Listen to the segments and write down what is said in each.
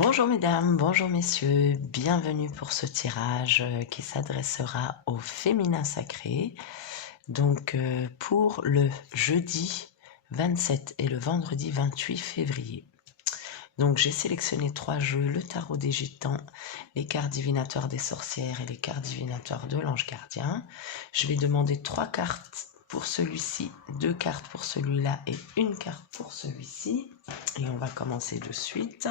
Bonjour mesdames, bonjour messieurs, bienvenue pour ce tirage qui s'adressera au féminin sacré. Donc pour le jeudi 27 et le vendredi 28 février. Donc j'ai sélectionné 3 jeux, le tarot des gitans, les cartes divinatoires des sorcières et les cartes divinatoires de l'ange gardien. Je vais demander 3 cartes pour celui-ci, 2 cartes pour celui-là et une carte pour celui-ci. Et on va commencer de suite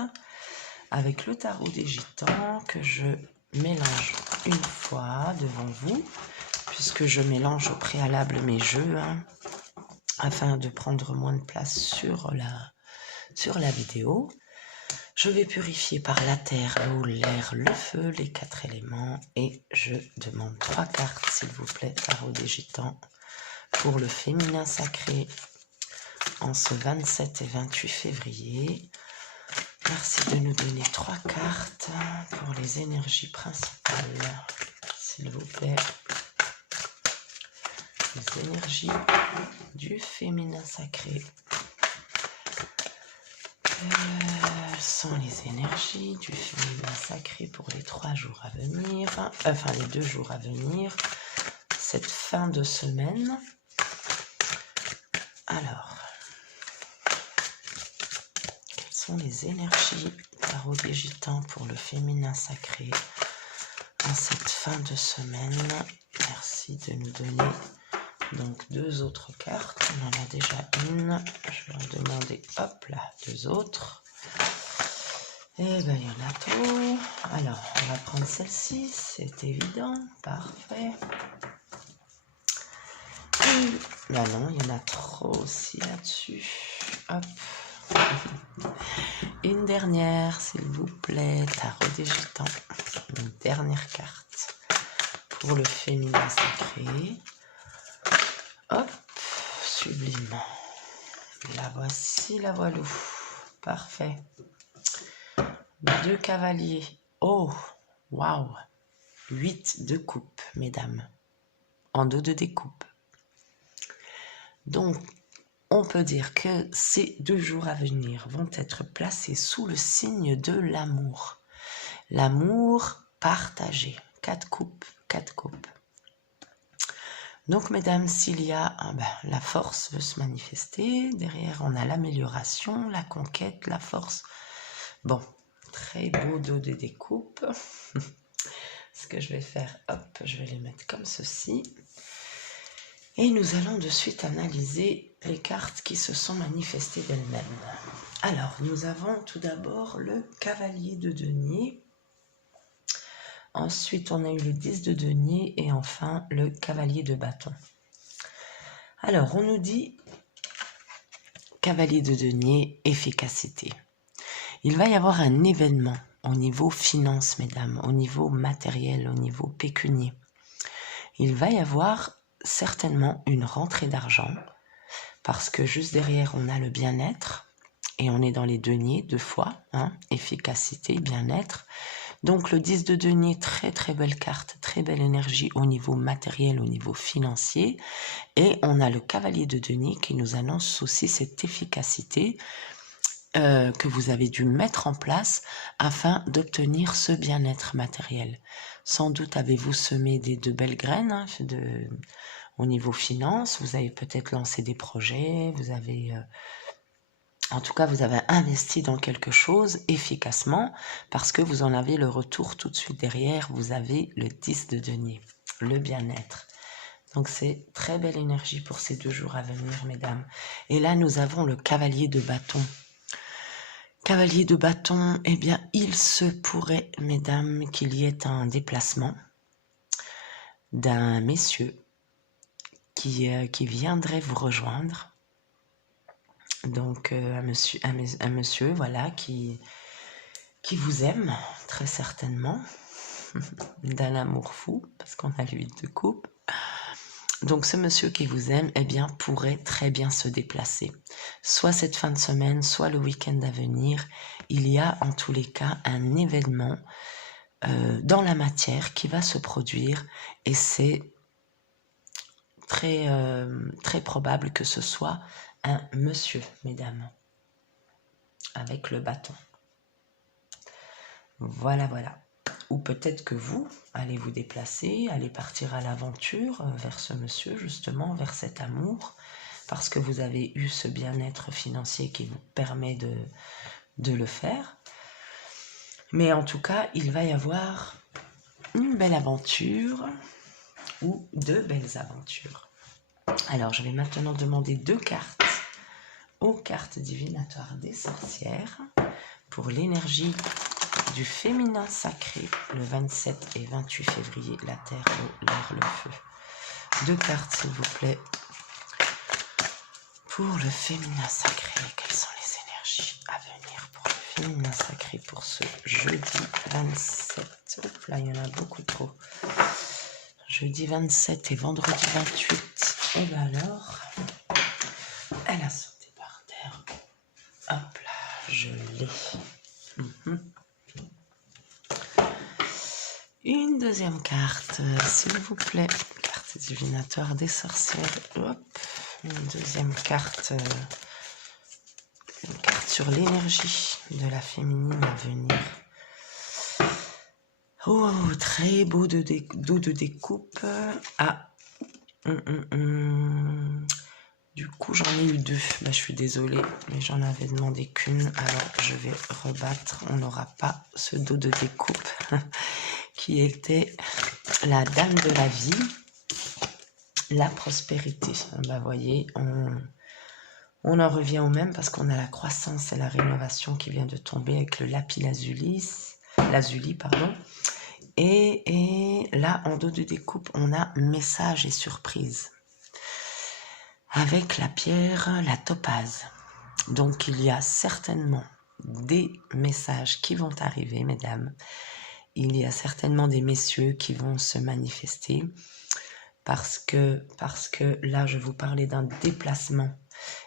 avec le tarot des gitans que je mélange une fois devant vous, puisque je mélange au préalable mes jeux, afin de prendre moins de place sur la vidéo. Je vais purifier par la terre, l'eau, l'air, le feu, les 4 éléments, et je demande 3 cartes, s'il vous plaît, tarot des gitans, pour le féminin sacré en ce 27 et 28 février. Merci de nous donner 3 cartes pour les énergies principales, s'il vous plaît. Les énergies du féminin sacré. Sont les énergies du féminin sacré pour les 3 jours à venir, enfin les 2 jours à venir, cette fin de semaine. Alors, quelles sont les énergies tarot des gitans pour le féminin sacré en cette fin de semaine? Merci de nous donner donc 2 autres cartes. On en a déjà une. Je vais en demander, hop là, 2 autres. Et ben il y en a trop. Alors, on va prendre celle-ci, c'est évident. Parfait. Et ben non, il y en a trop aussi là-dessus. Hop. Une dernière, s'il vous plaît. Tarot des gitans. Une dernière carte pour le féminin sacré. Hop. Sublime. La voici, la voilou. Parfait. 2 cavaliers. Oh, waouh. 8 de coupe, mesdames. En dos de découpe. Donc, on peut dire que ces 2 jours à venir vont être placés sous le signe de l'amour. L'amour partagé. 4 coupes, 4 coupes. Donc, mesdames, s'il y a la force veut se manifester, derrière on a l'amélioration, la conquête, la force. Bon, très beau dos de découpe. Ce que je vais faire, hop, je vais les mettre comme ceci. Et nous allons de suite analyser les cartes qui se sont manifestées d'elles-mêmes. Alors, nous avons tout d'abord le cavalier de denier. Ensuite, on a eu le 10 de denier et enfin le cavalier de bâton. Alors, on nous dit cavalier de denier, efficacité. Il va y avoir un événement au niveau finance, mesdames, au niveau matériel, au niveau pécunier. Il va y avoir certainement une rentrée d'argent parce que juste derrière, on a le bien-être et on est dans les deniers 2 fois, efficacité, bien-être. Donc le 10 de denier, très très belle carte, très belle énergie au niveau matériel, au niveau financier. Et on a le cavalier de denier qui nous annonce aussi cette efficacité que vous avez dû mettre en place afin d'obtenir ce bien-être matériel. Sans doute avez-vous semé de belles graines au niveau finance, vous avez peut-être lancé des projets, vous avez... En tout cas, vous avez investi dans quelque chose efficacement parce que vous en avez le retour tout de suite derrière. Vous avez le 10 de denier, le bien-être. Donc, c'est très belle énergie pour ces 2 jours à venir, mesdames. Et là, nous avons le cavalier de bâton. Cavalier de bâton, eh bien, il se pourrait, mesdames, qu'il y ait un déplacement d'un messieurs qui viendrait vous rejoindre. Donc, un monsieur, voilà, qui vous aime, très certainement, d'un amour fou, parce qu'on a le 8 de coupe. Donc, ce monsieur qui vous aime, eh bien, pourrait très bien se déplacer. Soit cette fin de semaine, soit le week-end à venir. Il y a, en tous les cas, un événement dans la matière qui va se produire et c'est très, très probable que ce soit un monsieur, mesdames, avec le bâton. Voilà, voilà. Ou peut-être que vous allez vous déplacer, allez partir à l'aventure vers ce monsieur, justement, vers cet amour, parce que vous avez eu ce bien-être financier qui vous permet de le faire. Mais en tout cas, il va y avoir une belle aventure ou de belles aventures. Alors, je vais maintenant demander 2 cartes aux cartes divinatoires des sorcières pour l'énergie du féminin sacré le 27 et 28 février, la terre, l'eau, l'air, le feu. 2 cartes, s'il vous plaît, pour le féminin sacré. Quelles sont les énergies à venir pour le féminin sacré pour ce jeudi 27? Oups, là, il y en a beaucoup trop. Jeudi 27 et vendredi 28. Et bien alors, elle a sauté par terre. Hop là, je l'ai. Une deuxième carte, s'il vous plaît. Carte divinatoire des sorcières. Hop. Une deuxième carte. Une carte sur l'énergie de la féminine à venir. Oh, très beau dos de découpe. Ah. Du coup, j'en ai eu 2. Bah, je suis désolée, mais j'en avais demandé qu'une. Alors, je vais rebattre. On n'aura pas ce dos de découpe qui était la dame de la vie, la prospérité. Bah, voyez, on en revient au même parce qu'on a la croissance et la rénovation qui vient de tomber avec le lapis lazuli, pardon. Et là, en dos de découpe, on a message et surprise. Avec la pierre, la topaze. Donc, il y a certainement des messages qui vont arriver, mesdames. Il y a certainement des messieurs qui vont se manifester parce que là, je vous parlais d'un déplacement.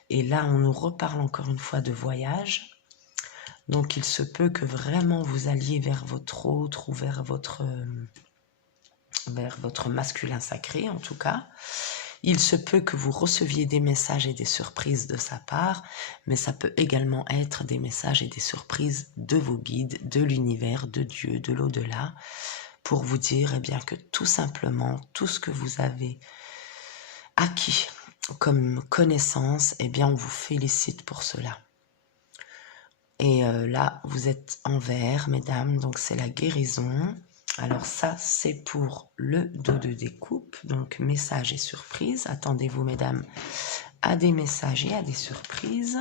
Et là, on nous reparle encore une fois de voyage. Donc, il se peut que vraiment vous alliez vers votre autre ou vers votre masculin sacré, en tout cas. Il se peut que vous receviez des messages et des surprises de sa part, mais ça peut également être des messages et des surprises de vos guides, de l'univers, de Dieu, de l'au-delà, pour vous dire eh bien, que tout simplement, tout ce que vous avez acquis comme connaissance, eh bien, on vous félicite pour cela. Et là, vous êtes en vert, mesdames, donc c'est la guérison. Alors ça, c'est pour le dos de découpe, donc message et surprise. Attendez-vous, mesdames, à des messages et à des surprises.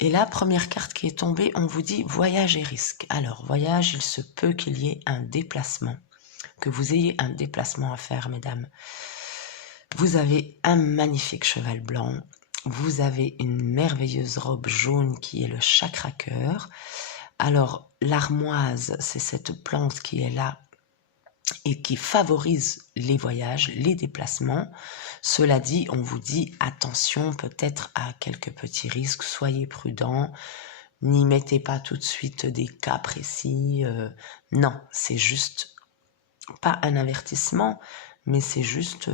Et la première carte qui est tombée, on vous dit voyage et risque. Alors, voyage, il se peut qu'il y ait un déplacement, que vous ayez un déplacement à faire, mesdames. Vous avez un magnifique cheval blanc. Vous avez une merveilleuse robe jaune qui est le chakra cœur. Alors, l'armoise, c'est cette plante qui est là et qui favorise les voyages, les déplacements. Cela dit, on vous dit attention peut-être à quelques petits risques, soyez prudents, n'y mettez pas tout de suite des cas précis. Non, c'est juste pas un avertissement, mais c'est juste...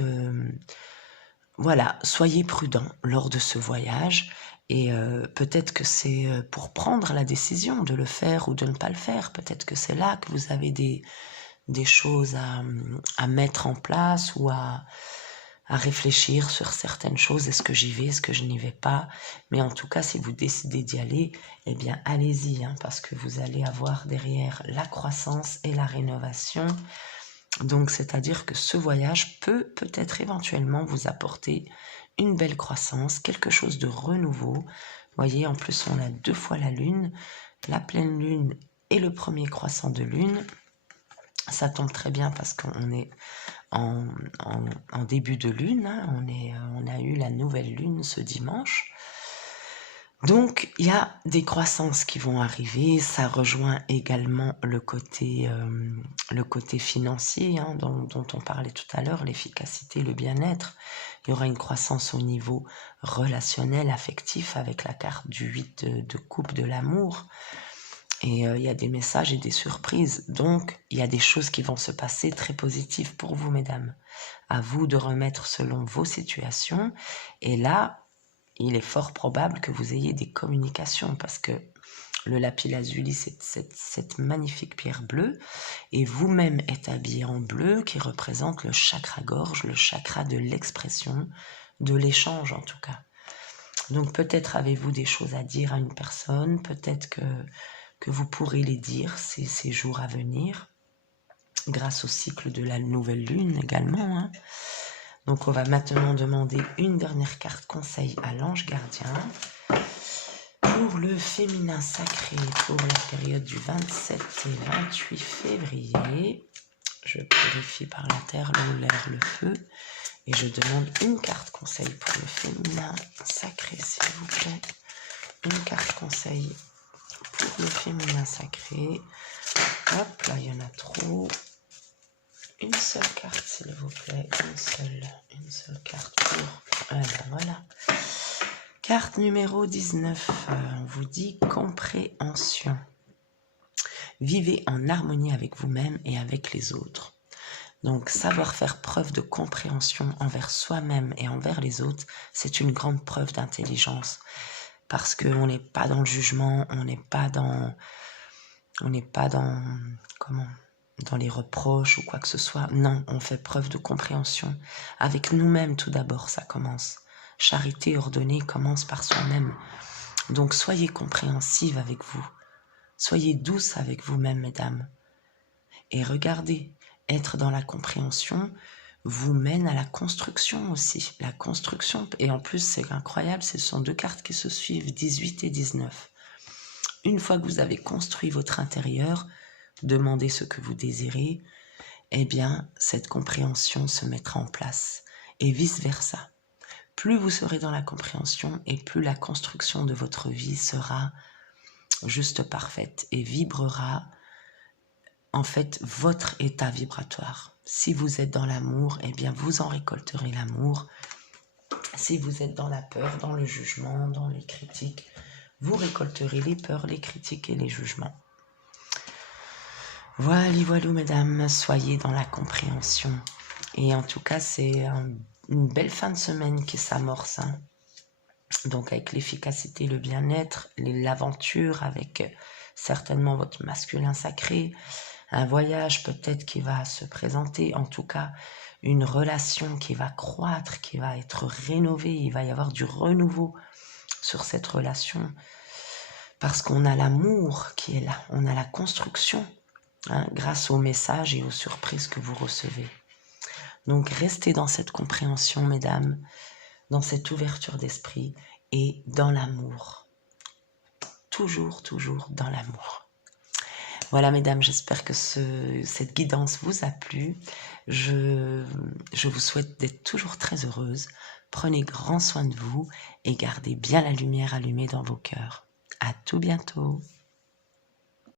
voilà, soyez prudents lors de ce voyage et peut-être que c'est pour prendre la décision de le faire ou de ne pas le faire. Peut-être que c'est là que vous avez des choses à mettre en place ou à réfléchir sur certaines choses. Est-ce que j'y vais, est-ce que je n'y vais pas? Mais en tout cas, si vous décidez d'y aller, eh bien allez-y, hein, parce que vous allez avoir derrière la croissance et la rénovation. Donc, c'est-à-dire que ce voyage peut peut-être éventuellement vous apporter une belle croissance, quelque chose de renouveau. Vous voyez, en plus, on a 2 fois la lune, la pleine lune et le premier croissant de lune. Ça tombe très bien parce qu'on est en début de lune. Hein. On a eu la nouvelle lune ce dimanche. Donc, il y a des croissances qui vont arriver. Ça rejoint également le côté financier hein, dont on parlait tout à l'heure, l'efficacité, le bien-être. Il y aura une croissance au niveau relationnel, affectif, avec la carte du 8 de coupe de l'amour. Et il y a des messages et des surprises. Donc, il y a des choses qui vont se passer très positives pour vous, mesdames. À vous de remettre selon vos situations. Et là, il est fort probable que vous ayez des communications parce que Le lapis-lazuli, c'est cette magnifique pierre bleue. Et vous-même êtes habillé en bleu qui représente le chakra-gorge, le chakra de l'expression, de l'échange en tout cas. Donc peut-être avez-vous des choses à dire à une personne, peut-être que vous pourrez les dire ces jours à venir, grâce au cycle de la nouvelle lune également. Hein. Donc on va maintenant demander une dernière carte conseil à l'ange gardien pour le féminin sacré pour la période du 27 et 28 février. Je purifie par la terre, l'eau, l'air, le feu. Et je demande une carte conseil pour le féminin sacré, s'il vous plaît. Une carte conseil pour le féminin sacré. Hop, là, il y en a trop. Une seule carte, s'il vous plaît. Une seule carte pour... Ah ben voilà. Carte numéro 19. On vous dit compréhension. Vivez en harmonie avec vous-même et avec les autres. Donc, savoir faire preuve de compréhension envers soi-même et envers les autres, c'est une grande preuve d'intelligence. Parce qu'on n'est pas dans le jugement, on n'est pas dans les reproches ou quoi que ce soit. Non, on fait preuve de compréhension. Avec nous-mêmes, tout d'abord, ça commence. Charité ordonnée commence par soi-même. Donc, soyez compréhensive avec vous. Soyez douce avec vous-même, mesdames. Et regardez, être dans la compréhension vous mène à la construction aussi. La construction, et en plus c'est incroyable, ce sont deux cartes qui se suivent, 18 et 19. Une fois que vous avez construit votre intérieur, demandez ce que vous désirez, eh bien cette compréhension se mettra en place. Et vice-versa. Plus vous serez dans la compréhension et plus la construction de votre vie sera juste parfaite et vibrera en fait votre état vibratoire. Si vous êtes dans l'amour, eh bien vous en récolterez l'amour. Si vous êtes dans la peur, dans le jugement, dans les critiques, vous récolterez les peurs, les critiques et les jugements. Voilà, mesdames, soyez dans la compréhension. Et en tout cas, c'est une belle fin de semaine qui s'amorce. Hein. Donc avec l'efficacité, le bien-être, l'aventure, avec certainement votre masculin sacré, un voyage peut-être qui va se présenter, en tout cas une relation qui va croître, qui va être rénovée, il va y avoir du renouveau sur cette relation, parce qu'on a l'amour qui est là, on a la construction, hein, grâce aux messages et aux surprises que vous recevez. Donc restez dans cette compréhension, mesdames, dans cette ouverture d'esprit et dans l'amour. Toujours, toujours dans l'amour. Voilà, mesdames, j'espère que cette guidance vous a plu. Je vous souhaite d'être toujours très heureuse. Prenez grand soin de vous et gardez bien la lumière allumée dans vos cœurs. À tout bientôt.